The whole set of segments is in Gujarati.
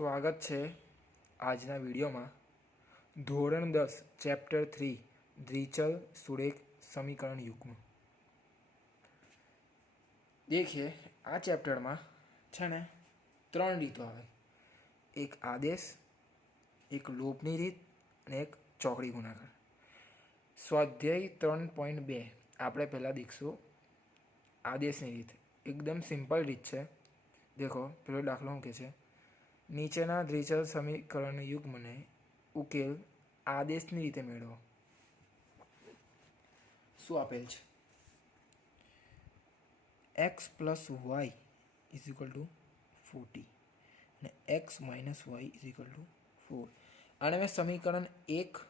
સ્વાગત છે આજના વિડીયોમાં ધોરણ 10 ચેપ્ટર 3 દ્વિચલ સુરેખ સમીકરણ યુગ્મ। देखिए आ चैप्टરમાં છે ને ત્રણ રીતો આવે, એક આદેશ, એક લોપની રીત અને એક ચોકડી ગુણાકાર। સ્વાધ્યાય 3.2 આપણે પહેલાં દેખશું આદેશની રીત। એકદમ સિમ્પલ રીત છે। દેખો પેલો દાખલો શું કહે છે, નીચેના દ્વિચલ સમીકરણ યુગ્મને ઉકેલ આદેશની રીતે મેળવો। શું આપેલ છે, x plus Y is equal to 40 અને x minus Y is equal to 4। આને મેં સમીકરણ 1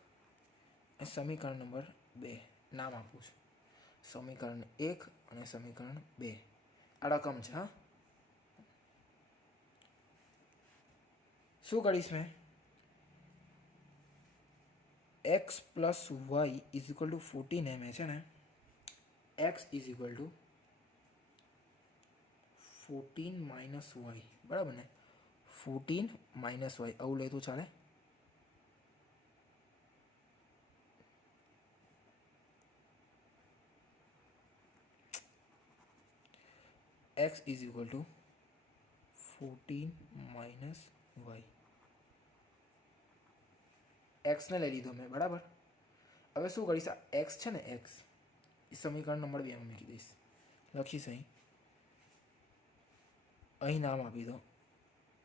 અને સમીકરણ નંબર 2 નામ આપું છું। સમીકરણ 1 અને સમીકરણ 2 આ રકમ છે। હા, શું કરીશ મેં, x plus Y is equal to 40 ને મેં છે ને x is equal to 14 minus Y, બરાબર ને, 14 માઇનસ વાય આવું લે તો ચાલે। x is equal to 14 minus વાય, એક્સને લઈ લીધો મેં, બરાબર। હવે શું કરીશ, આ એક્સ છે ને એક્સ એ સમીકરણ નંબર 2 માં મૂકી દઈશ, લખીશ અહીં નામ આપી દો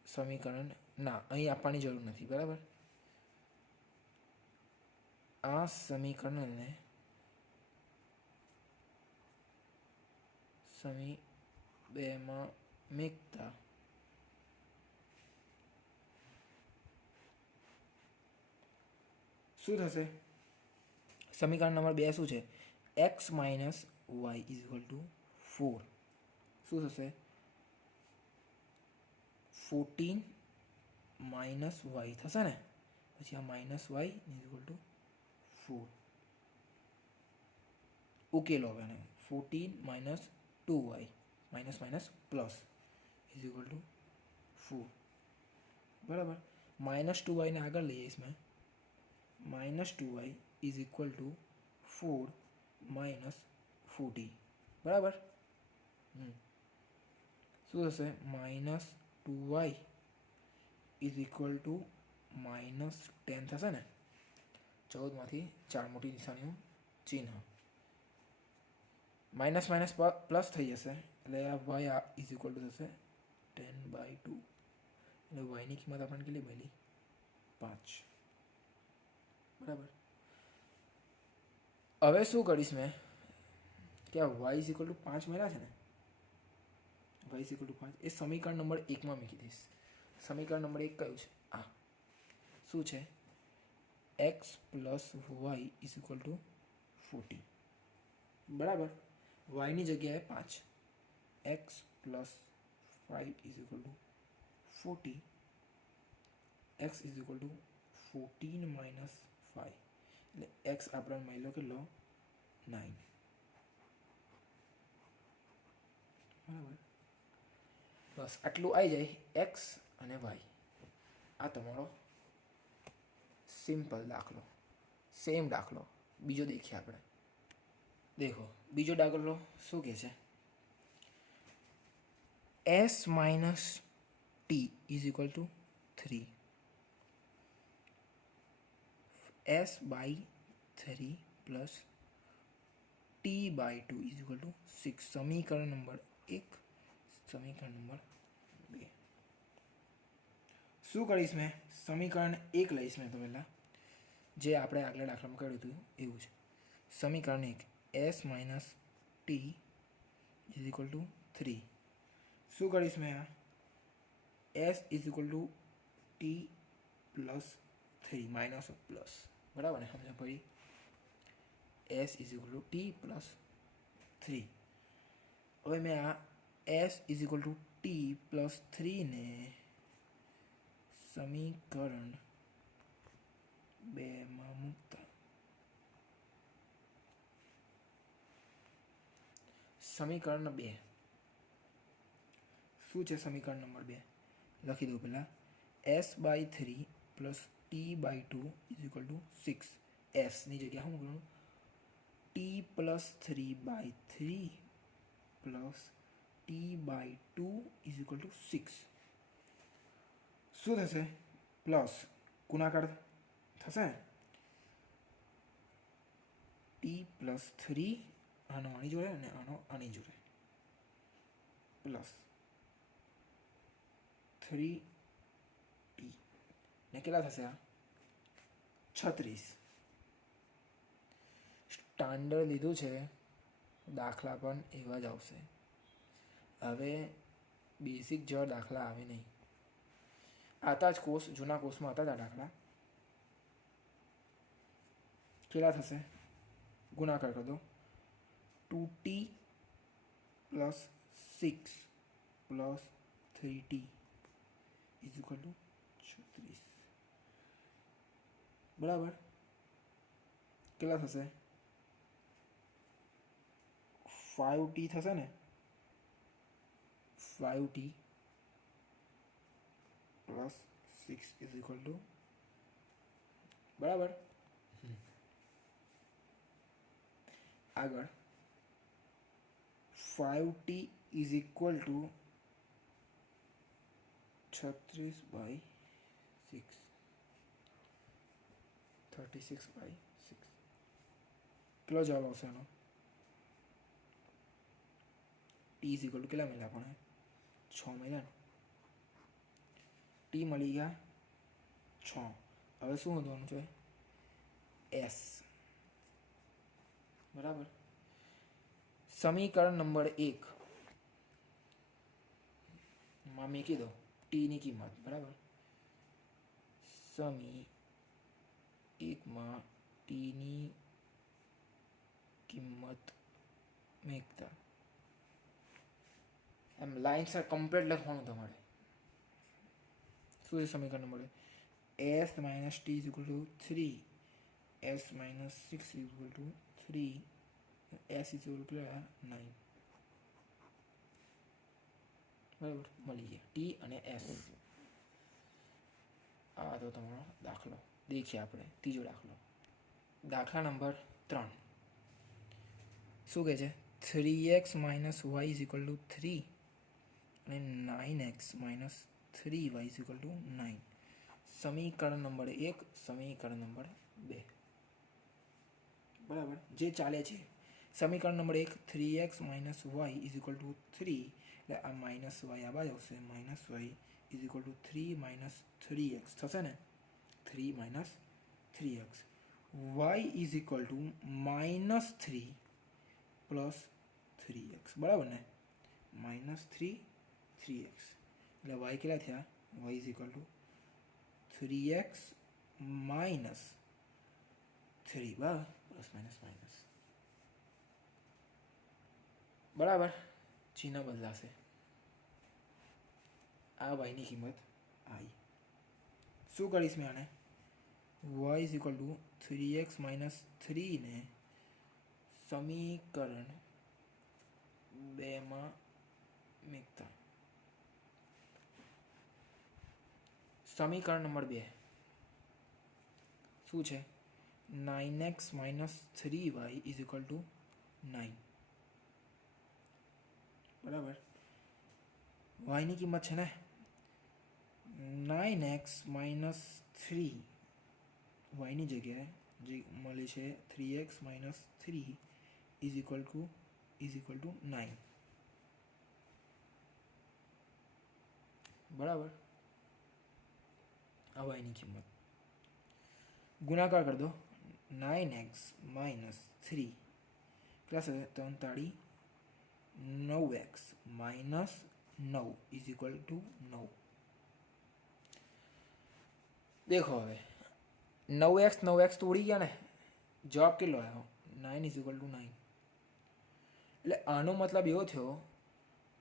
સમીકરણ, ના અહીં આપવાની જરૂર નથી, બરાબર। આ સમીકરણને સમી 2 માં મૂકતા શું થશે, સમીકરણ નંબર 2 શું છે, x minus Y is equal to 4। શું થશે, 14 માઇનસ વાય થશે ને, પછી આ minus Y is equal to 4। ઉકેલો હવે એને, 14 minus 2y minus minus plus is equal to 4, બરાબર। માઇનસ 2y ને આગળ લઈ જઈશ મેં, minus 2y is equal to 4 minus 40, બરાબર। શું થશે, minus 2y is equal to minus 10 થશે ને, 14માંથી 4 મોટી નિશાનીનું ચિહ્ન, માઇનસ માઇનસ પ્લસ થઈ જશે એટલે આ વાય ઇઝ ઇક્વલ ટુ થશે 10/2, એટલે વાયની કિંમત આપણને કેટલી મળી, 5, બરાબર। હવે શું કરીશ મેં કે આ વાય ઇઝ ઇક્વલ ટુ 5 મળ્યા છે ને, વાય ઇઝ ઇક્વલ ટુ 5 એ સમીકરણ નંબર 1 માં મૂકી દઈશ। સમીકરણ નંબર 1 કયું છે, આ શું છે, X plus Y is equal to 40, બરાબર। વાયની જગ્યાએ 5, X plus 5 is equal to 40, X is equal to 14 minus 5, એટલે એક્સ આપણને મળ્યો કેટલો, 9, બરાબર। બસ આટલું આવી જાય એક્સ અને વાય। આ તમારો સિમ્પલ દાખલો, સેમ દાખલો। બીજો દેખીએ આપણે, દેખો બીજો દાખલો શું કહે છે, S minus T is equal to 3, S by 3 plus T by 2 is equal to 6। સમીકરણ નંબર 1, સમીકરણ નંબર 2 શું કરીશ મેં, સમીકરણ 1 લઈશ મેં, તો પહેલાં જે આપણે આગલા દાખલામાં કર્યું હતું એવું છે। સમીકરણ 1, S minus T is equal to 3। શું કરીશ મેં, આ S is equal two T plus 3 minus plus, બરાબર ને, સમજ પડી, S is equal two T plus 3। હવે મેં આ S is equal two T plus 3 ને સમીકરણ 2 માં મૂકતા, સમીકરણ 2 શું છે, સમીકરણ નંબર 2 લખી દઉં પહેલાં, s/3 plus t/2 is equal to 6. એસની જગ્યા શું કરવાનું? t+3/3 plus t/2 is equal to 6. શું થશે? પ્લસ ગુણાકાર થશે. t+3 આનો આની જોડે અને આનો આની જોડે પ્લસ 3t ને કેટલા થશે? આ 36. સ્ટાન્ડર્ડ લીધું છે, દાખલા પણ એવા જ આવશે. હવે બેસિક જેવા દાખલા આવે નહીં. આતા જ કોર્સ, જૂના કોર્સમાં હતા જ આ દાખલા. કેટલા થશે? ગુણાકાર કરી દો. 2t plus 6 plus 3t is equal two 36. બરાબર. કેટલા થશે? 5t થશે ને? 5t plus 6 is equal to, બરાબર. આગળ 5t ઇઝ ઇક્વલ ટુ 36/6, 36/6. કેટલો જવાબ આવશે એનો? t ઇઝ ઇક્વલ ટુ કેટલા મળ્યા? આપણે 6 મળ્યા. t મળી ગયા 6. હવે શું શોધવાનું છે? s. બરાબર. સમીકરણ નંબર 1 માં મૂકી દો ટીની કિંમત. બરાબર. સમી 1 માં ટીની કિંમત મૂકતા એમ લાઈન સર કમ્પ્લીટ લખવાનું તમારે. શું છે સમીકરણ number? s - t is equal to 3, s - 6 is equal to 3, s is equal two 9. બરાબર, મળી ગયા ટી અને એસ. આ તો તમારો દાખલો. દેખીએ આપણે ત્રીજો દાખલો. દાખલા નંબર 3. શું કહે છે? 3x - y is equal to 3 અને 9x - 3y is equal two 9. સમીકરણ નંબર 1, સમીકરણ નંબર 2. બરાબર. જે ચાલે છે સમીકરણ number 1 3x - y is equal to 3, એટલે આ માઇનસ વાય આ બાજુ આવશે. Minus Y is equal to 3 - 3x થશે ને? 3 - 3x. y is equal to -3 plus 3x. બરાબર ને? -3 3x એટલે y કેટલા થયા? y is equal two 3x minus 3. બરાબર. Plus minus minus. બરાબર. ચિહ્ન બદલાશે. આ વાયની કિંમત આવી. શું કરીશ મેં આને? y is equal two 3x - 3 ને સમીકરણ 2 માં મૂકતા. સમીકરણ નંબર 2 શું છે? 9x - 3y is equal two 9. બરાબર. વાયની કિંમત છે ને 9x - 3 વાયની જગ્યાએ જે મળે છે 3x - 3 ઇઝ ઇક્વલ ટુ 9. બરાબર. આ વાયની કિંમત ગુણાકાર કરી દો. 9x - 3 plus 3 9x - 9 is equal two 9. દેખો હવે 9x તો ઉડી ગયા ને? જવાબ કેટલો આવ્યો? 9 ઇઝ ઇક્વલ ટુ 9. એટલે આનો મતલબ એવો થયો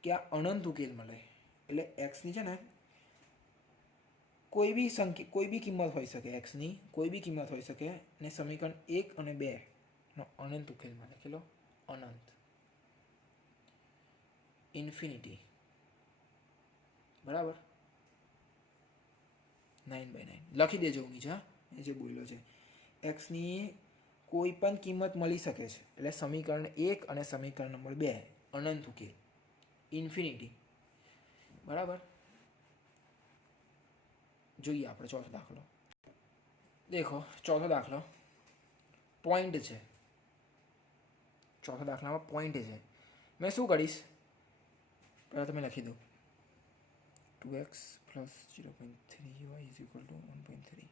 કે આ અનંત ઉકેલ મળે. એટલે એક્સની છે ને કોઈ બી સંખ્યા, કોઈ બી કિંમત હોઈ શકે. એક્સની કોઈ બી કિંમત હોઈ શકે ને સમીકરણ 1 અને 2 નો અનંત ઉકેલ મળે. કેટલો? અનંત. ઇન્ફિનિટી. બરાબર. 9/9 લખી દેજો નીચે. એ જે બોલ્યો છે એક્સની કોઈ પણ કિંમત મળી શકે છે, એટલે સમીકરણ 1 અને સમીકરણ નંબર 2 અનંત ઉકેલ, ઇન્ફિનિટી. બરાબર. જોઈએ આપણે ચોથો દાખલો. દેખો ચોથો દાખલો પોઈન્ટ છે. ચોથા દાખલામાં પોઈન્ટ છે. મેં શું કરીશ, પહેલાં તમે લખી દો 2x + 0.3y = 1.3.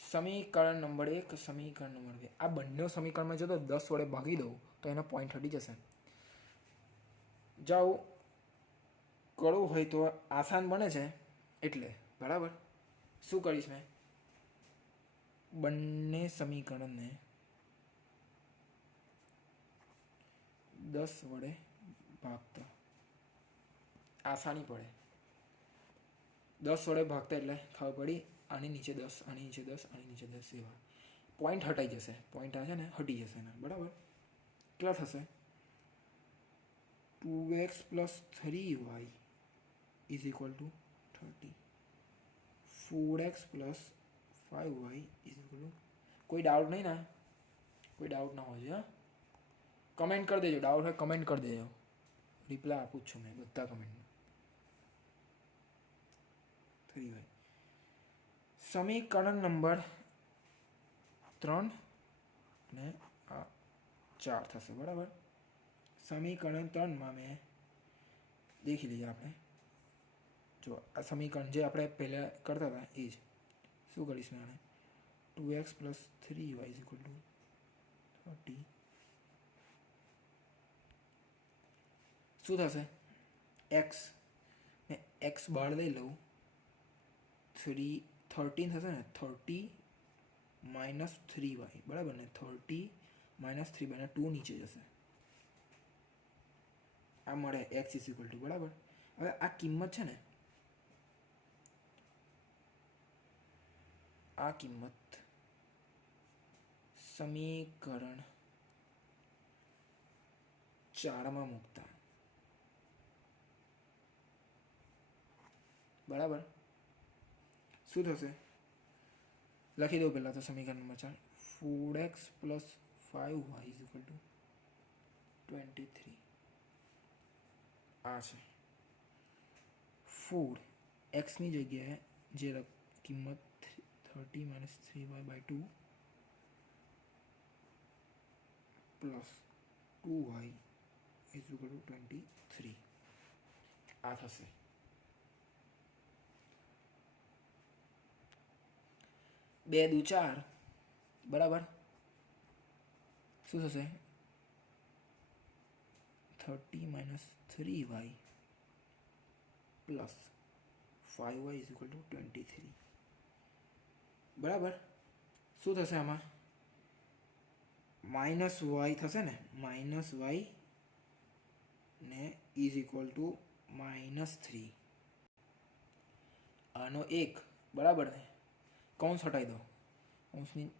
સમીકરણ નંબર 1 સમીકરણ નંબર 2 આ બંને સમીકરણમાં જો તો 10 વડે ભાગી દઉં તો એનો પોઈન્ટ હટી જશે. જાઓ કરવું હોય તો આસાન બને છે એટલે. બરાબર. શું કરીશ મેં, બંને સમીકરણને 10 વડે ભાગતા આસાની પડે. 10 વડે ભાગતા એટલે ખબર પડી, આની નીચે 10, આની નીચે 10, આની નીચે 10 એવા પોઈન્ટ હટાઈ જશે. પોઈન્ટ આ છે ને હટી જશે એના. બરાબર. કેટલા થશે, 2x + 3y = 30. 4x + 5y = કોઈ ડાઉટ નહીં ના? કોઈ ડાઉટ ના હોય છે? કમેન્ટ કરી દેજો, ડાઉટ હોય કમેન્ટ કરી દેજો, રિપ્લાય આપું જ છું મેં બધા કમેન્ટનો. 3y. સમીકરણ નંબર 3 અને આ 4 થશે. બરાબર. સમીકરણ 3માં મેં દેખી લઈએ આપણે. જો આ સમીકરણ જે આપણે પહેલાં કરતા હતા એ જ. શું કરીશ મેં આને 2x + 3y = 30. શું થશે, એક્સ મેં એક્સ બહાર લઈ લઉં, 13 થશે ને, 30 - 3y. બરાબર ને, 30 - 3y ને 2 નીચે જશે. આ મળે x = બરાબર. હવે આ કિંમત છે ને, આ કિંમત સમીકરણ 4માં મૂકતા. બરાબર. શું થશે લખી દો પહેલાં તો સમીકરણ નંબર 4. 4x + 5y = 23. આ છે 4 એક્સની જગ્યાએ જે કિંમત 30 - 3y/2 + 2y = 23. આ થશે. 2 દુ 4. બરાબર. શું થશે, 30 - 3y + 5y = 23. બરાબર. શું થશે આમાં, -y થશે ને, -y ને = -3. આનો 1. બરાબર ને, કૌંસ હટાવી દો, કૌંસની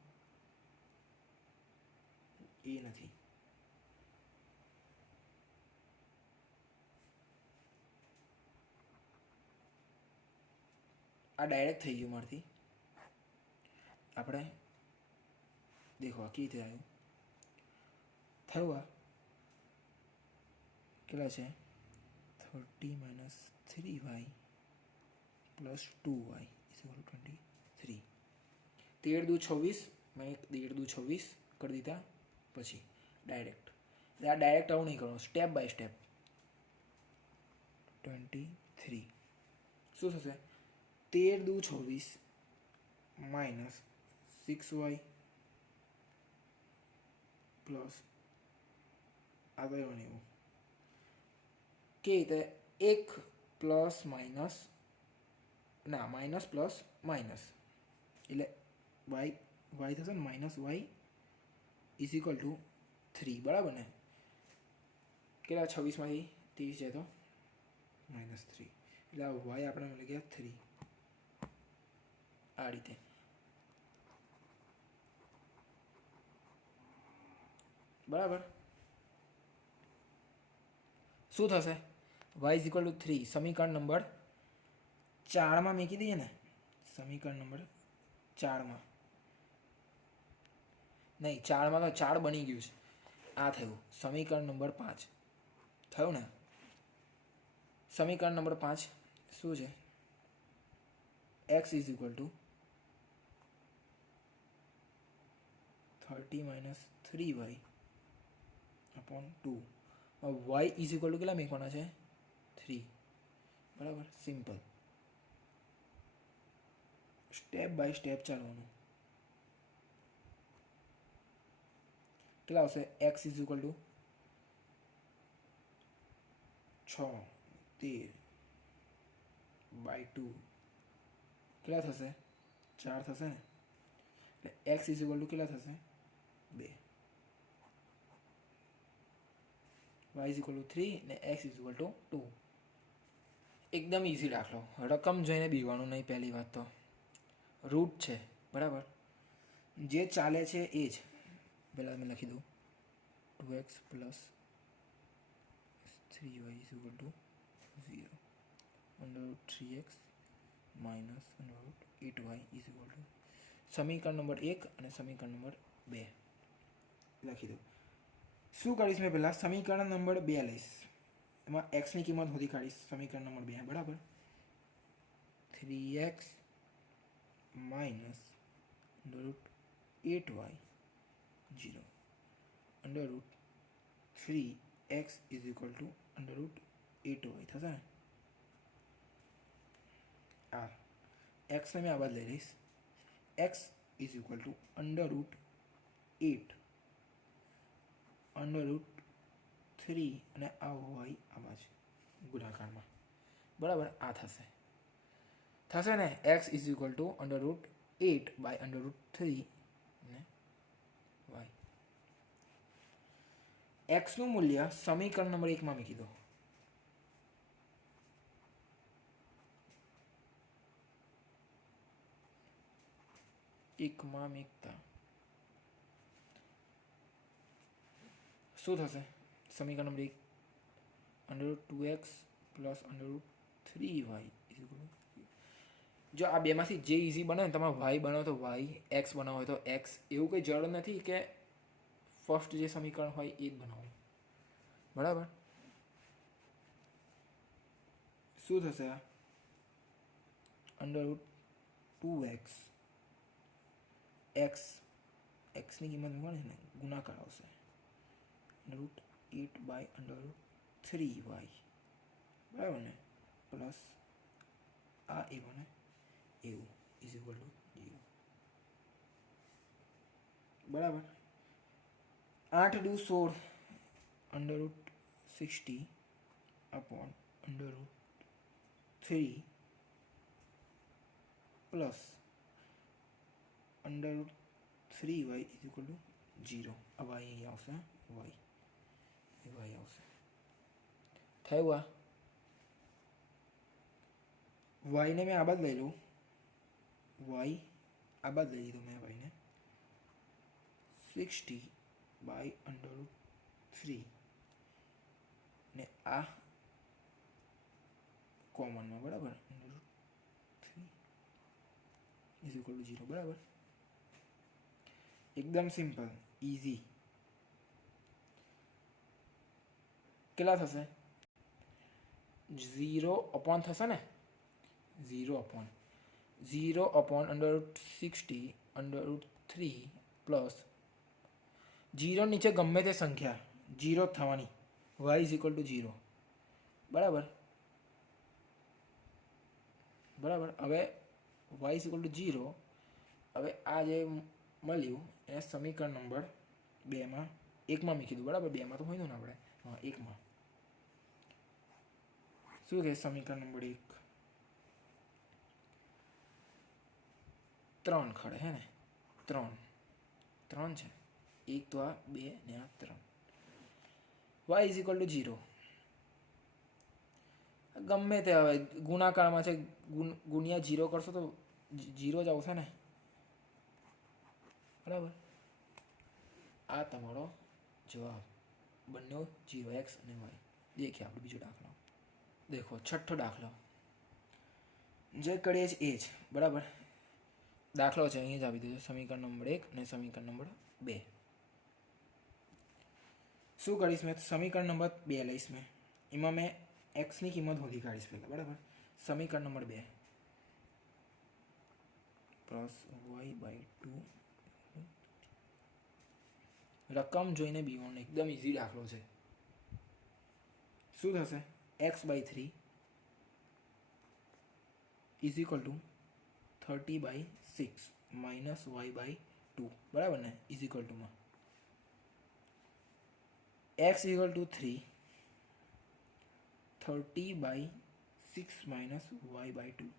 એ નથી. આ ડાયરેક્ટ થઈ ગયું મારથી. આપણે દેખો આ કેવી રીતે આવ્યું થયું. આ કેટલા છે, 30 - 3y + 2y = 23. 13 દુ 26. મેં 13 દુ 26 કરી દીધા. પછી ડાયરેક્ટ, આ ડાયરેક્ટ આવું નહીં કરવાનું, સ્ટેપ બાય સ્ટેપ. 23. શું થશે, 13 દુ 26 - 6y પ્લસ આ કયો નહીં કે રીતે 1 પ્લસ માઇનસ ના માઇનસ પ્લસ માઇનસ એટલે y થશે ને, -y = 3. બરાબર ને. કેટલા 26માંથી 30 છે તો -3 એટલે આ y આપણે મળી ગયા 3. આ રીતે. બરાબર. શું થશે, વાય ઇઝ ઇક્વલ ટુ 3 સમીકરણ નંબર 4 મૂકી દઈએ ને, સમીકરણ નંબર 4 નહીં, 4 તો 4 બની ગયું છે, આ થયું સમીકરણ નંબર 5 થયું ને. સમીકરણ નંબર 5 શું છે? x is equal two 30 - 3y upon 2. y is equal two કેટલા મૂકવાના છે? 3. બરાબર, સિમ્પલ. સ્ટેપ બાય સ્ટેપ ચાલવાનું. કેટલા આવશે? x is equal to 6 13 by 2 કેટલા થશે? 4 થશે ને. એટલે x ઇઝ ઇક્વલ ટુ કેટલા થશે? 2. y ઇઝ ઇક્વલ ટુ 3 ને x ઇઝ ઇક્વલ ટુ 2. એકદમ ઇઝી દાખલો. રકમ જોઈને બીવાનું નહીં. પહેલી વાત તો રૂટ છે, બરાબર, જે ચાલે છે એ જ. પહેલાં મેં લખી દઉં 2x plus 3y is equal two 0 under 3x minus under 8y is equal two સમીકરણ નંબર 1 અને સમીકરણ નંબર 2 લખી દઉં. શું કરીશ મેં? પહેલાં સમીકરણ નંબર 2 લઈશ, એમાં એક્સની કિંમત શોધી કાઢીશ. સમીકરણ નંબર 2 બરાબર, 3x minus under route 8y 0 under route 3x is equal to under route 8y થશે ને. આ એક્સને મેં આ બાદ લઈ લઈશ. x is equal to under root 8 under root 3 અને આ હોય આમાં છે ગુણાકારમાં, બરાબર. આ થશે ને. x is equal to under root 8 by under root 3 ને y. એક્સનું મૂલ્ય સમીકરણ નંબર 1 મૂકી દો. એકમાં મૂકતા શું થશે? સમીકરણ number 1 under route 2x plus under root 3y. જો આ બેમાંથી જે ઇઝી બને ને, તમારે y બનાવો તો y, x બનાવો હોય તો x. એવું કંઈ જરૂર નથી કે ફર્સ્ટ જે સમીકરણ હોય એ જ બનાવો, બરાબર. શું થશે? આ અંડર રૂટ 2x એક્સની કિંમત મળે ને, ગુણાકાર આવશે under root 8 by under root 3y, બરાબર ને, પ્લસ આ એવું ને એવું ઇઝ ઇક્વલ ટુ 0, બરાબર. 8 દુ 16 under root 60 upon under root 3 plus under root 3y is equal to 0. अब અહીં આવશે y આવશે. થયું? આ y ને મેં આ બાદ લઈ લઉં. y આ બાદ લઈ લીધું મેં y ને 60 બાય અંડર રૂટ 3 ને આ કોમનમાં, બરાબર, under root 3 is equal two 0, બરાબર. એકદમ સિમ્પલ, ઇઝી. કેટલા થશે? 0 અપોન થશે ને, 0 upon under root 60 under root 3 plus 0 નીચે ગમે તે સંખ્યા 0 થવાની, y ઇઝ ઇક્વલ ટુ 0, બરાબર. હવે y ઇઝ ઇક્વલ ટુ 0. હવે આ જે મળ્યું એને સમીકરણ નંબર 2માં 1માં મૂકી દઉં, બરાબર. 2માં તો હોય ને આપણે, હા 1માં. શું કહે સમીકરણ નંબર 1? 3 ખડે હે ને, 3 છે. 1 તો આ 2 ને આ 3. y is equal two 0. ગમે તે હવે ગુણાકારમાં છે, ગુણ્યા 0 કરશો તો 0 જ આવશે ને, બરાબર. આ તમારો જવાબ. બંને 0, x અને y. દેખીએ આપણે બીજો દાખલો. દેખો છઠ્ઠો દાખલો જે કરીએ છીએ એ જ બરાબર. દાખલો છે અહીં જ આપી દીધો, સમીકરણ નંબર 1 અને સમીકરણ નંબર 2. શું કરીશ મેં? સમીકરણ નંબર 2 લઈશ મેં, એમાં મેં એક્સની કિંમત શોધી કાઢીશ પહેલાં બરાબર. સમીકરણ નંબર 2 પ્લસ y/2. રકમ જોઈને બીઓને એકદમ ઇઝી દાખલો છે. શું થશે? x/3 is equal two 30/6 minus y/2 બરાબર ને, ઇઝ ઇક્વલ ટુમાં x equal to 3 30/6 minus y/2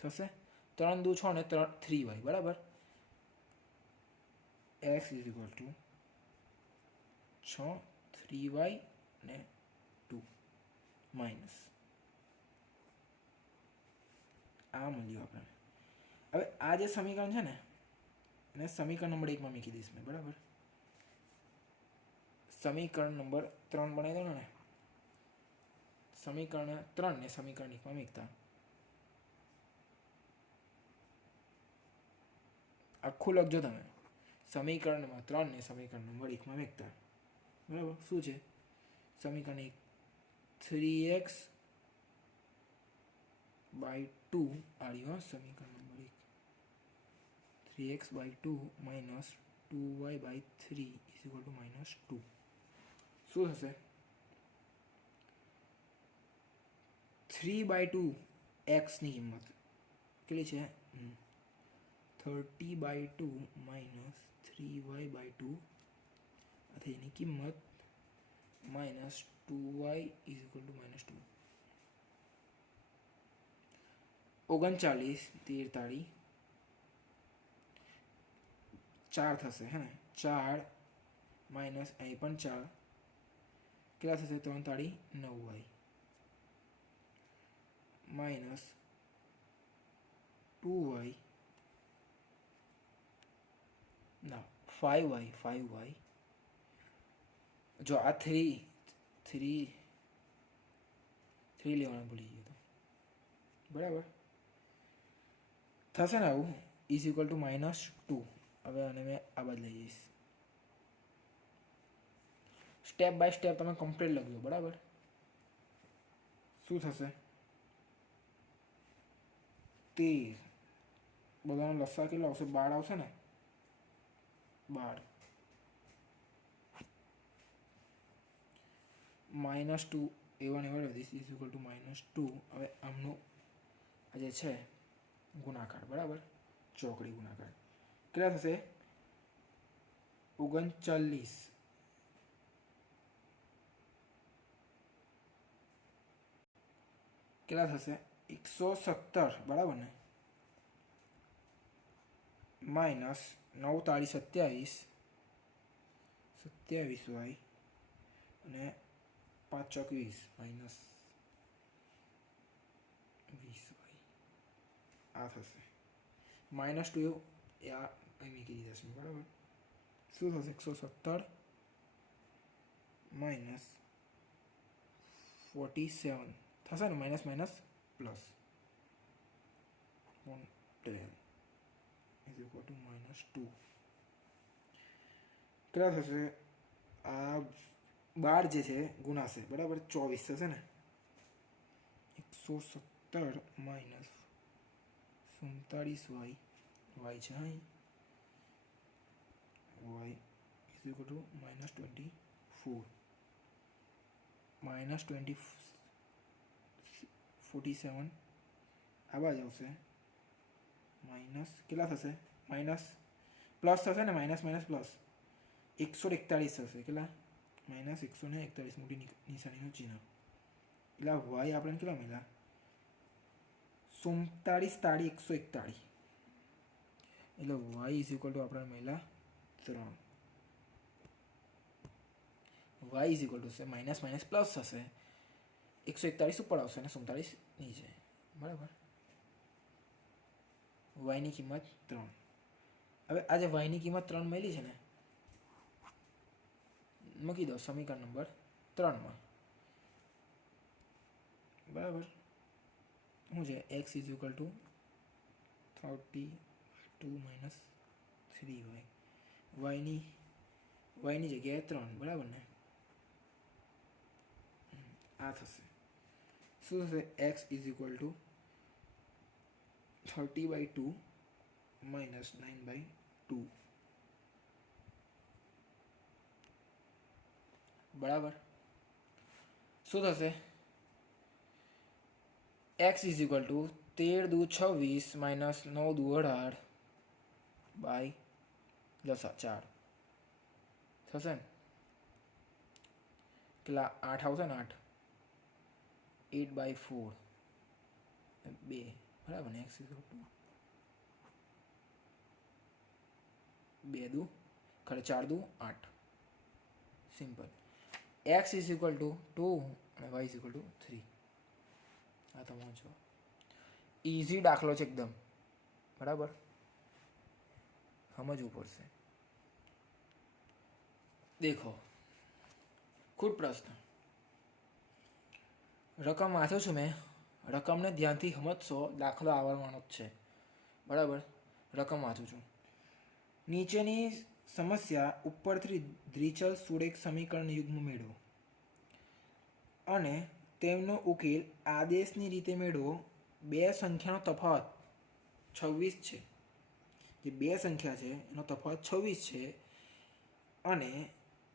થશે. 3 દુ 6 ને 3y બરાબર. x is equal to 6 3y ને 2 માઇનસ આ મળ્યું આપણે. હવે આ જે સમીકરણ છે ને એને સમીકરણ નંબર 1 માં મૂકી દઈશ મેં બરાબર. સમીકરણ નંબર 3 બનાવી દો ને, સમીકરણ 3 ને સમીકરણ 1 માં મૂકતા આખું લખજો તમે. સમીકરણ નંબર 3 ને સમીકરણ નંબર 1 માં મૂકતા બરાબર. શું છે સમીકરણ 1? 3x/2 આ રહ્યું સમીકરણ number 1. 3x/2 minus 2y/3 is equal two -2. શું થશે? 3/2 x ની કિંમત કેટલી છે? 30/2 માઇનસ 3y/2 અથવા એની કિંમત -2y ઇઝ ઇક્વલ ટુ -2. 39 13 તાળી 4 થશે હે ને. 4 માઇનસ અહીં પણ 4 કેટલા થશે? 3 તાળી 9y માઇનસ 2y ના 5y. જો આ 3 લેવાનું ભૂલી ગયો તો બરાબર. થશે ને આવું ઇઝ ઇક્વલ ટુ -2. હવે આને મેં આ બાજુ લઈ જઈશ. સ્ટેપ બાય સ્ટેપ તમે કમ્પ્લીટ લખજો બરાબર. શું થશે? 13 બધાનો લસા કેટલો આવશે? 12 આવશે ને. 12 -2 A1 this is equal to -2. હવે આમનું આ જે છે ગુણાકાર બરાબર, ચોકડી ગુણાકાર કેટલા થશે? 39 કેટલા થશે? 117 બરાબર ને. માઇનસ 9 તાળી 27y અને 5 ચોક 20 માઇનસ 20y આ થશે. -2 એ આ અહીં મૂકી દીધા છે બરાબર. શું થશે? 117 માઇનસ 47 થશે ને. Minus minus plus 10 is equal two -2 કેટલા થશે? આ 12 જે છે ગુણાશે બરાબર, 24 થશે ને. 117 માઇનસ 47y છે અહીં y ઇઝ ઇક્વલ ટુ -24 -47 આ બાજુ આવશે માઇનસ કેટલા થશે? માઇનસ પ્લસ થશે ને. માઇનસ માઇનસ પ્લસ 141 થશે. કેટલા? -141 મોટી નિશાનીનું ચિહ્ન. એટલે વાય આપણે કેટલા મળ્યા? 47 તાળી 141 એટલે વાય ઇઝ ઇક્વલ ટુ આપણે મળ્યા 3. વાય ઇઝ ઇક્વલ ટુ છે માઇનસ માઇનસ પ્લસ થશે. 141 ઉપર આવશે અને 47 નીચે બરાબર. વાયની કિંમત 3. હવે આજે વાયની કિંમત 3 મળી છે ને, મૂકી દો સમીકરણ નંબર 3 માં. બરાબર. શું છે x is equal two 32 minus 3y. વાયની જગ્યાએ 3, બરાબર ને. આ થશે. શું થશે? x is equal two 30/2 minus 9/2, બરાબર. શું થશે? x ઇઝ ઇક્વલ ટુ 13 દુ 26 માઇનસ 9 દુ 18 બાય 4 થશે ને. કેટલા 8 આવશે ને? 8/4 2, બરાબર ને. x ઇઝ ઇક્વલ ટુ 2 દુ 4 દુ 8, simple. x is equal two 2 અને y ઇઝ ઇક્વલ ટુ 3. આ તમારો જવાબ. ઇઝી દાખલો છે એકદમ, બરાબર. સમજવું પડશે. દેખો, ખુદ પ્રશ્ન. રકમ વાંચું છું મેં. રકમને ધ્યાનથી સમજશો, દાખલો આવડવાનો જ છે, બરાબર. રકમ વાંચું છું. નીચેની સમસ્યા ઉપરથી દ્વિચલ સુરેખ સમીકરણ યુગ્મ મેળવો અને તેમનો ઉકેલ આદેશની રીતે મેળવો. બે સંખ્યાનો તફાવત 26 છે. જે બે સંખ્યા છે એનો તફાવત 26 છે અને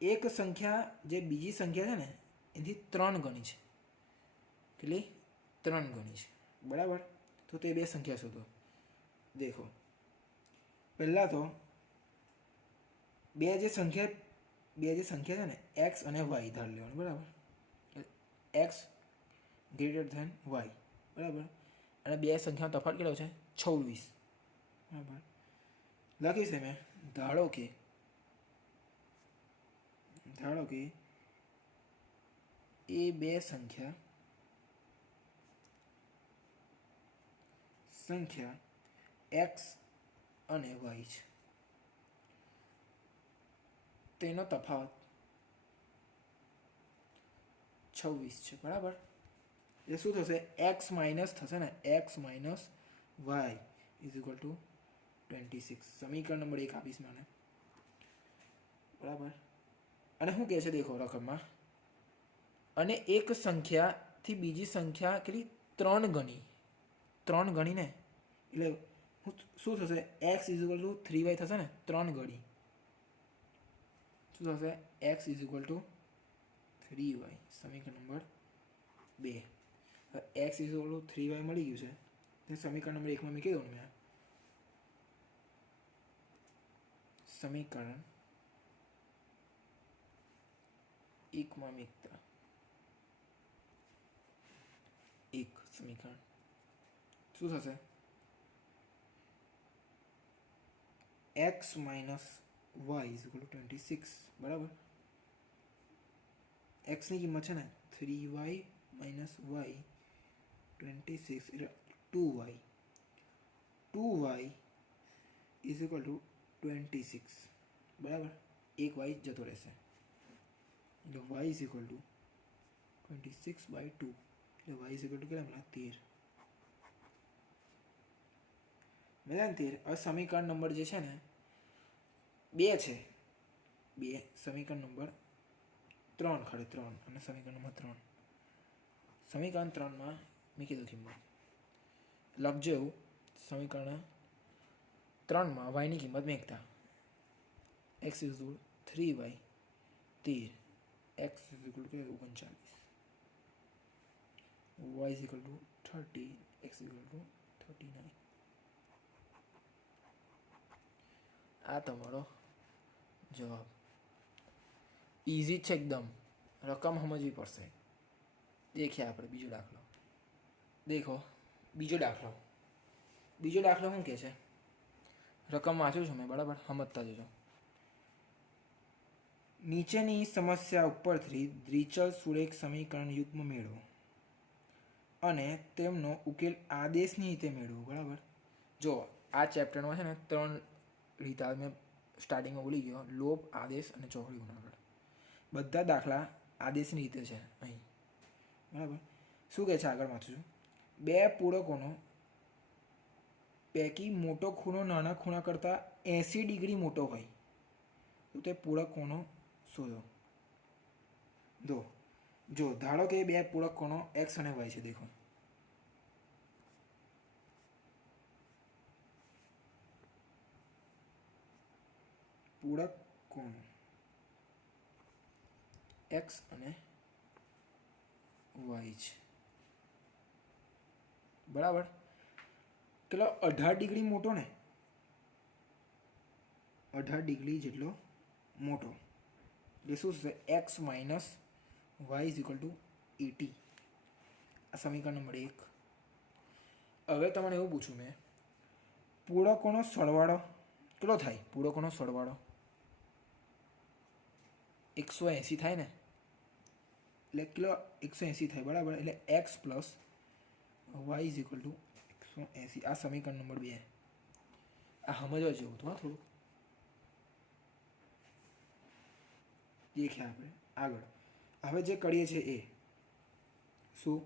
એક સંખ્યા જે બીજી સંખ્યા છે ને એથી 3 ગણી છે. કેટલી? 3 ગણી છે, બરાબર. તો તે બે સંખ્યા શોધો. દેખો, પહેલાં તો બે જે સંખ્યા છે ને x અને y ધાર લેવાનું, બરાબર. x ગ્રેટર ધેન y, બરાબર. અને બે સંખ્યાનો તફાવત કેટલો છે? 26, બરાબર. લખીશ મેં. ધારો કે એ બે સંખ્યા x અને y છે. તેનો તફાવત 26 છે, બરાબર. એ શું થશે? x માઇનસ થશે ને. x minus y is equal two 26. સમીકરણ નંબર 1 આપીશ મને, બરાબર. અને શું કહે છે? દેખો રકમમાં. અને એક સંખ્યાથી બીજી સંખ્યા કેટલી? 3 ગણી. 3 ગણી ને એટલે શું થશે? x is equal two 3y થશે ને. 3 ગણી શું થશે? x is equal two 3y. સમીકરણ number 2. x is equal two 3y મળી ગયું છે. તે સમીકરણ નંબર 1 માં મૂકી દઉં મેં. સમીકરણ 1 માં મૂકતા 1 સમીકરણ શું થશે? x minus y is equal two 26, બરાબર. x ની કિંમત છે ને 3y માઇનસ y 26 એટલે 2y. 2y is equal two 26, બરાબર. એક y જતો રહેશે એટલે y ઇઝ ઇક્વલ ટુ 26/2 એટલે y ઇઝ ઇક્વલ ટુ કેટલા મળ્યા? 13. મળ્યા ને 13. હવે સમીકરણ નંબર જે છે ને 2 છે. 2 સમીકરણ નંબર 3 ખરે 3 અને સમીકરણ નંબર 3. સમીકરણ 3 માં મૂકી દો કિંમત. લખજો એવું. સમીકરણ 3 માં y ની કિંમત મૂકતા x is equal 3y 13, x is equal two 39, y is equal two 30, x is equal two 39. આ તમારો જવાબ. ઇઝી છે એકદમ. રકમ સમજવી પડશે. દેખીએ આપણે બીજો દાખલો. દેખો બીજો દાખલો શું કહે છે? રકમ વાંચું છું મેં, બરાબર. સમજતા જજો. નીચેની સમસ્યા ઉપરથી દ્વિચલ સુરેખ સમીકરણ યુગ્મ મેળવો અને તેમનો ઉકેલ આદેશની રીતે મેળવો, બરાબર. જો આ ચેપ્ટરમાં છે ને 3 રીત મેં સ્ટાર્ટિંગમાં બોલી ગયો. લોપ, આદેશ અને ચોકડી ગુણાકાર. બધા દાખલા આદેશની રીતે છે અહીં, બરાબર. શું કહે છે આગળ વાંચું છું, બે પૂરકોનો પૈકી મોટો ખૂણો નાના ખૂણા કરતાં 80 ડિગ્રી મોટો હોય તો તે પૂરક કોણો શોધો. જો ધારો કે બે પૂરક કોણો એક્સ અને વાય છે. દેખો પૂરક કોણો એક્સ અને વાય છે, બરાબર. કેટલો 18 ડિગ્રી મોટો ને, 18 ડિગ્રી જેટલો મોટો. એટલે શું થશે, X minus Y is equal to 80. આ સમીકરણ નંબર 1. હવે તમને એવું પૂછું મેં, પૂરકોનો સરવાળો કેટલો થાય? પૂરકોનો સરવાળો 180 થાય ને, એટલે કેટલો 180 થાય, બરાબર. એટલે X plus Y is equal to 180. આ સમીકરણ નંબર 2. આ સમજવા જેવું હતું. હા, થોડું દેખ્યા આપણે આગળ. હવે જે કરીએ છીએ એ શું,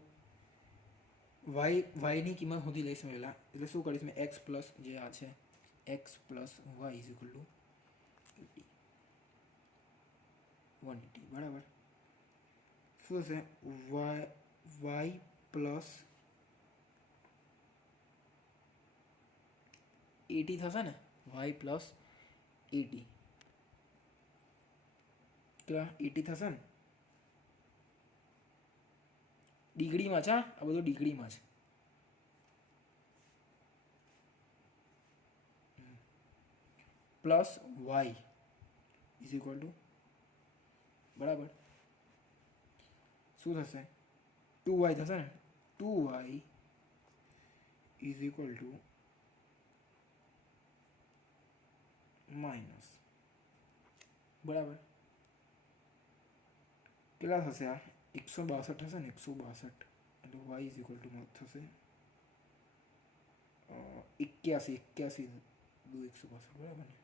વાયની કિંમત શોધી લઈશ પહેલાં. એટલે શું કરીશ મેં, એક્સ પ્લસ જે આ છે X plus Y is equal to 180, બરાબર. શું થશે, વાય પ્લસ 80 થશે ને, વાય પ્લસ 80 કેટલા 80 થશે ને, ડિગ્રીમાં છે. આ બધું ડિગ્રીમાં છે. Plus Y is equal to, બરાબર. શું થશે, 2y થશે ને, 2y is equal to minus, બરાબર. કેટલા થશે આ, 162 થશે ને, 162. એટલે y ઇઝ ઇક્વલ ટુ થશે 81, 81 2 162, બરાબર ને,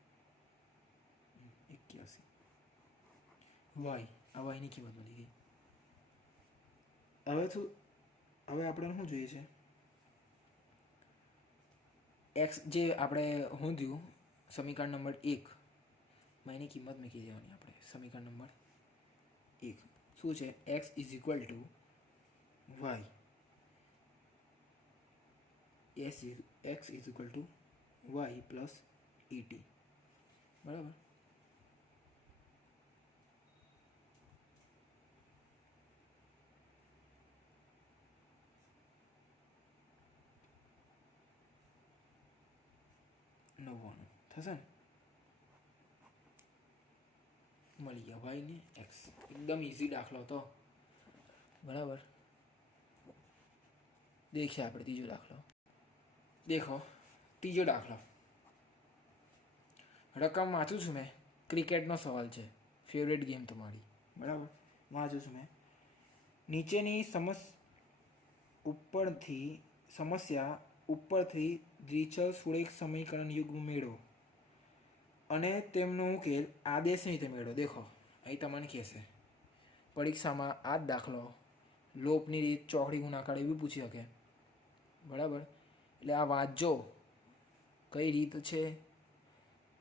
81 વાય. આ વાયની કિંમત મળી ગઈ. હવે આપણે શું જોઈએ છે, એક્સ જે આપણે શોધ્યું સમીકરણ નંબર 1 માં એની કિંમત મૂકી દેવાની આપણે. સમીકરણ નંબર 1 શું છે, X is equal to Y, X is equal to Y plus 80, બરાબર. નવ્વાણું થશે ને, મળી ગયા વાય ને એક્સ. એકદમ ઇઝી દાખલો હતો, બરાબર. દેખીએ આપણે ત્રીજો દાખલો. દેખો ત્રીજો દાખલો, રકમ વાંચું છું મેં. ક્રિકેટનો સવાલ છે, ફેવરેટ ગેમ તમારી, બરાબર. વાંચું છું મેં. નીચેની સમસ્યા ઉપરથી દ્વિચલ સુરેખ સમીકરણ યુગ્મ મેળવો અને તેમનો ઉકેલ આદેશ રીતે મેળવો. દેખો અહીં તમને કહેશે પરીક્ષામાં આ જ દાખલો લોપની રીત, ચોકડી ગુણાકાર એવી પૂછી શકે, બરાબર. એટલે આ વાંચજો કઈ રીત છે,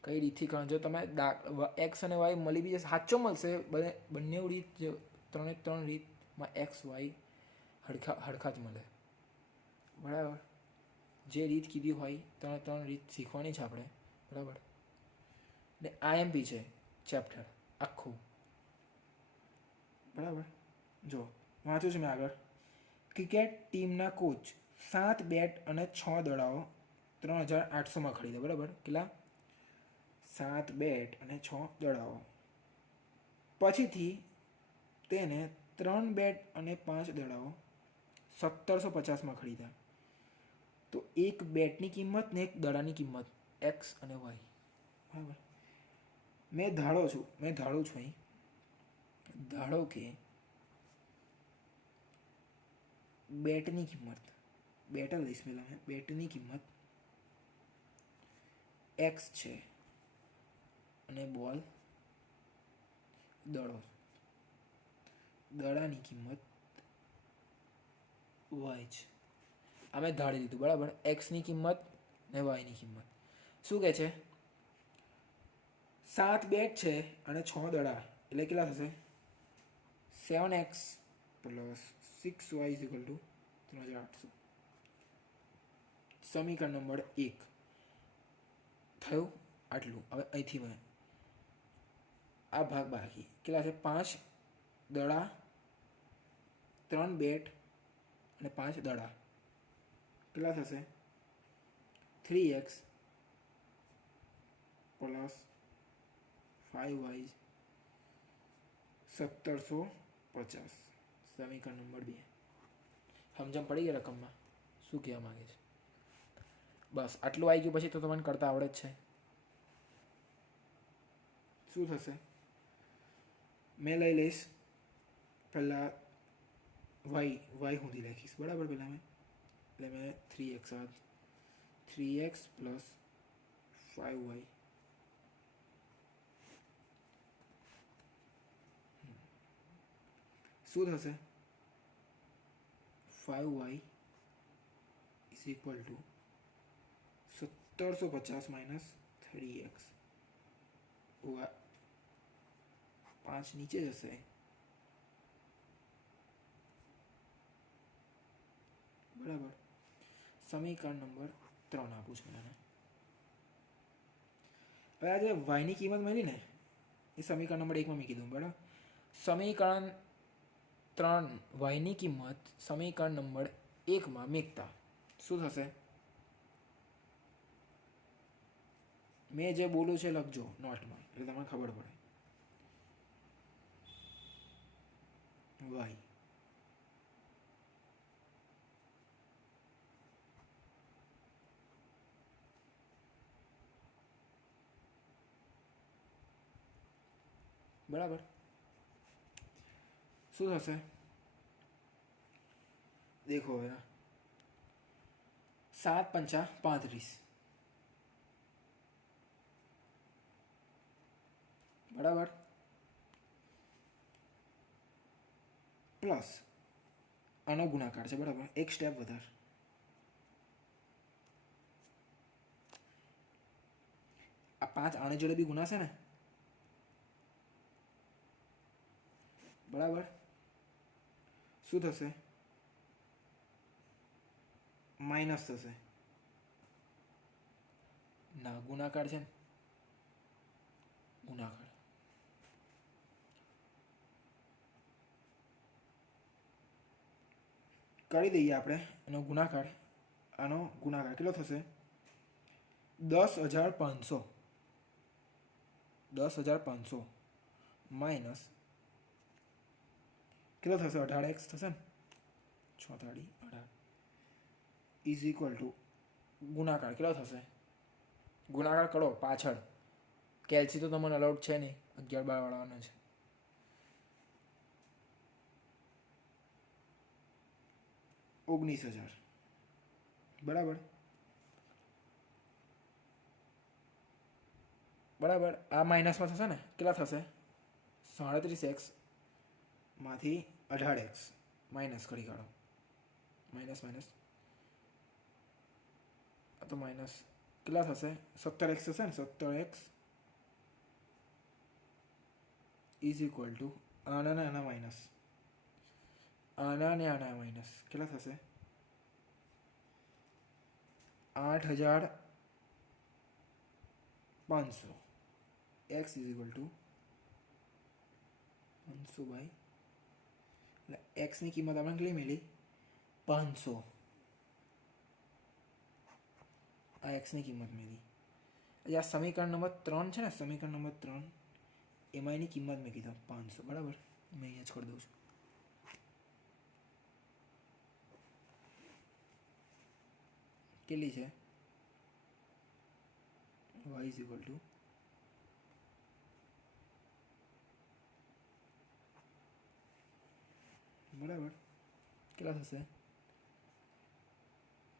કઈ રીતથી કરો. જો તમે એક્સ અને વાય મળી બી જશે, સાચો મળશે. બંને રીત, ત્રણ રીતમાં એક્સ વાય હરખા જ મળે, બરાબર. જે રીત કીધી હોય ત્રણ રીત શીખવાની છે આપણે, બરાબર. ને આઈએમપી છે ચેપ્ટર આખું, બરાબર. જો વાંચું છું મેં આગળ. ક્રિકેટ ટીમના કોચ 7 બેટ અને 6 દડાઓ 3800માં ખરીદે, બરાબર. કેટલા, 7 બેટ અને 6 દડાઓ. પછીથી તેને 3 બેટ અને 5 દડાઓ 1750માં ખરીદ્યા. તો એક બેટની કિંમત ને એક દડાની કિંમત એક્સ અને વાય, બરાબર. મેં ધાડું છું અહીં, ધાડો કે બેટની કિંમત, બેટ લઈશ પહેલાં મેં, બેટની કિંમત એક્સ છે અને બોલ દડાની કિંમત વાય છે. અમે ધારી લીધું બરાબર. એક્સની કિંમત ને વાયની કિંમત. શું કહે છે? 7 બેટ છે અને 6 દડા એટલે કેટલા થશે? 7x plus 6y is equal two 3800. સમીકરણ નંબર 1 થયું આટલું. હવે અહીંથી મેં આ ભાગ બાકી કેટલા છે? 5 દડા, 3 બેટ અને 5 દડા કેટલા થશે? 3x plus 5y 1750. સમીકરણ નંબર 2. સમજણ પડી ગઈ રકમમાં શું કહેવા માંગે છે? બસ આટલું આવી ગયું. પછી તો તમને કરતા આવડે જ છે. શું થશે? મેં લઈ લઈશ પહેલાં વાય સુધી લખીશ બરાબર. પહેલાં મેં 3x પ્લસ 5y શું થશે? 5y is equal two 1750 minus 3x. 5 નીચે જશે. બરાબર. સમીકરણ નંબર 3 આપું છું મને. હવે આ જે વાયની કિંમત મળી ને એ સમીકરણ નંબર 1 માં મૂકી દઉં બરાબર. સમીકરણ 3 વાયની કિંમત સમીકરણ નંબર 1 માં મૂકતા શું થશે? મેં જે બોલું છે લખજો નોટમાં એટલે તમને ખબર પડે. વાય બરાબર. શું થશે? દેખો હવે 7 પંચા 35 બરાબર પ્લસ આનો ગુણાકાર છે બરાબર. એક સ્ટેપ વધારે આ 5 આને જોડે બી ગુણાશે ને બરાબર. શું થશે? માઇનસ થશે. ના ગુણાકાર છે ને ગુણાકાર કરી દઈએ આપણે. એનો ગુણાકાર કેટલો થશે? 10,500 માઇનસ કેટલો થશે? 18x થશે ને 6×18 ઇઝ ઇક્વલ ટુ ગુણાકાર કેટલો થશે? ગુણાકાર કરો પાછળ. કેલ્સી તો તમને અલાઉડ છે નહીં. 11 12 વાળાનો છે. $19,000 બરાબર. આ માઇનસમાં થશે ને કેટલા થશે? 37x માંથી 18x માઇનસ કરી કાઢો. માઇનસ આ તો માઇનસ કેટલા થશે? 17x થશે ને 17x ઇઝ ઇક્વલ ટુ આના માઇનસ આના માઇનસ કેટલા થશે? 8,500. x is equal to 500 by એટલે એક્સની કિંમત આપણે કેટલી મળી? 500. આ એક્સની કિંમત મળી. એટલે આ સમીકરણ નંબર 3 છે ને સમીકરણ નંબર 3 એમાં એની કિંમત મેં કીધું 500 બરાબર. મેં અહીંયા જ કરી દઉં છું. કેટલી છે? y ઇઝ ઇક્વલ ટુ બરાબર કેટલા થશે?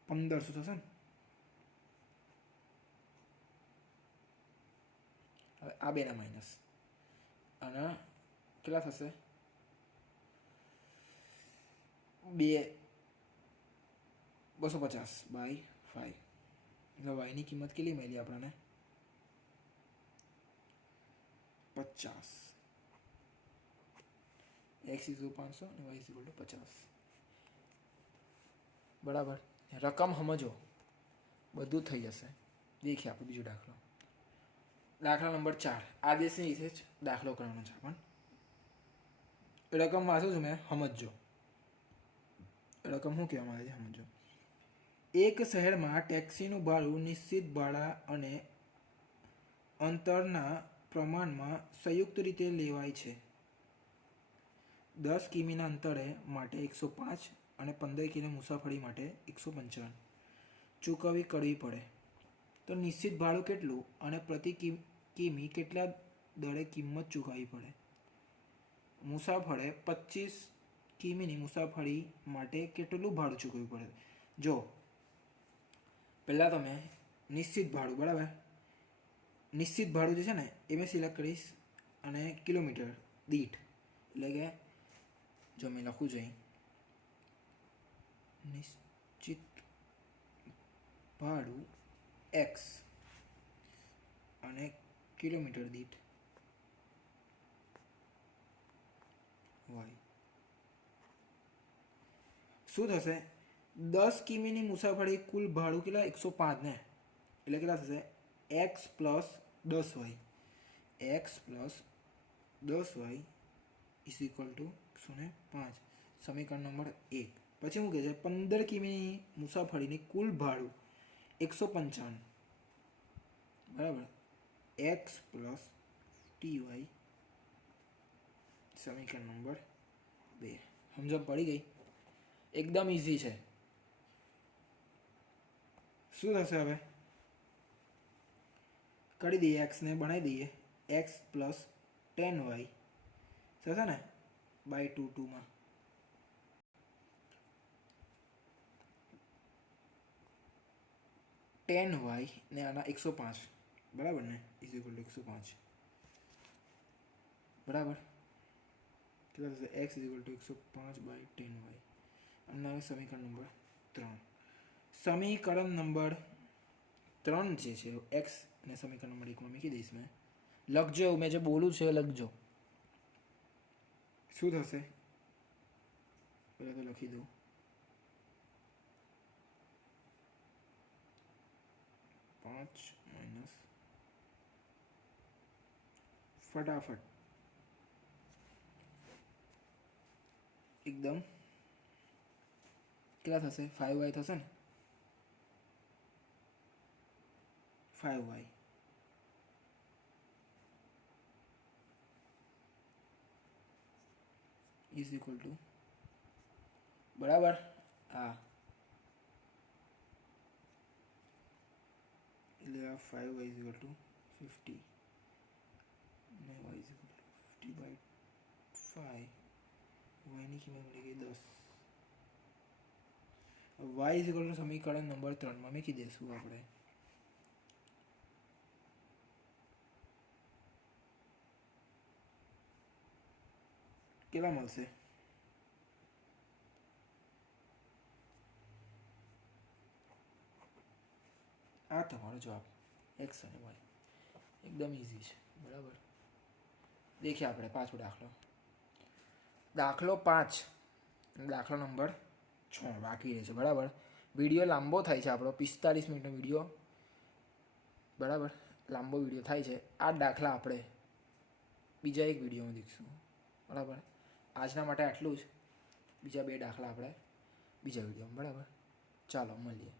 1500 થશે ને. હવે આ બેના માઇનસ આના કેટલા થશે? 2 250/5 એટલે વાયની કિંમત કેટલી મળી આપણને 50. x = 500 અને y = 50. બરાબર. રકમ સમજો, બધું થઈ જશે. દેખીએ આપણે બીજો દાખલો. દાખલા નંબર 4. આદેશની વિશે જ દાખલો કરવાનો છે પણ રકમ વાંચું છું મેં, સમજો રકમ શું કહેવામાં આવે છે સમજો. એક શહેરમાં ટેક્સીનું ભાડું નિશ્ચિત ભાડા અને અંતરના પ્રમાણમાં સંયુક્ત રીતે લેવાય છે. 10 કિમીના અંતરે માટે 105 અને 15 કિમી મુસાફરી માટે 155 ચૂકવણી કરવી પડે. તો નિશ્ચિત ભાડું કેટલું અને પ્રતિ કિમી કેટલા દરે કિંમત ચૂકવવી પડે? મુસાફરે 25 કિમીની મુસાફરી માટે કેટલું ભાડું ચૂકવવું પડે? જો પહેલાં તમે નિશ્ચિત ભાડું, બરાબર, નિશ્ચિત ભાડું જે છે ને એ મેં સિલેક્ટ કરીશ અને કિલોમીટર દીઠ, એટલે કે જો મેં લખું છું નિશ્ચિત ભાડું x અને કિલોમીટર દીઠ y. શું થશે? 10 કિમીની મુસાફરી કુલ ભાડું કેટલા? 105 ને, એટલે કેટલા થશે? x + 10y. x + 10y = 105. સમીકરણ નંબર 1. પછી શું કહે છે? 15 કિમીની મુસાફરીની કુલ ભાડું 155, બરાબર, x + ty. સમીકરણ નંબર 2. સમજણ પડી ગઈ? એકદમ ઇઝી છે. શું થશે હવે? કરી દઈએ, x ને બનાવી દઈએ, x + 10y થશે ને /2 માં. ટેન વાય ને આના 105, બરાબર ને, = 105, બરાબર. કેટલા થશે? x = 105/10y. અને હવે સમીકરણ નંબર 3. સમીકરણ નંબર 3 જે છે x ને સમીકરણ નંબર 1 માં મૂકી દઈશ મેં. લખજો, મેં જે બોલું છે લખજો. શું થશે? પહેલાં તો લખી દઉં. 5 - ફટાફટ એકદમ કેટલા થશે? 5y થશે ને, 5y = બરાબર. હા, એટલે આ 5y = 50 અને y = 50/5. yની કિંમત મળી ગઈ 10. y = સમીકરણ નંબર 3 માં મૂકી દઈશું આપણે. કેટલા મળશે? આ તમારો જવાબ, x અને y. એકદમ ઇઝી છે, બરાબર. દેખીએ આપણે પાછો દાખલો. દાખલો 5, દાખલો નંબર 6 બાકી રહે છે, બરાબર. વિડીયો લાંબો થાય છે આપણો, 45 મિનિટનો વિડીયો, બરાબર, લાંબો વિડીયો થાય છે. આ દાખલા આપણે બીજા એક વિડીયોમાં દેખીશું, બરાબર. આજના માટે આટલું જ. બીજા 2 દાખલા આપણે બીજા વિડીયોમાં, બરાબર. ચાલો મળીએ.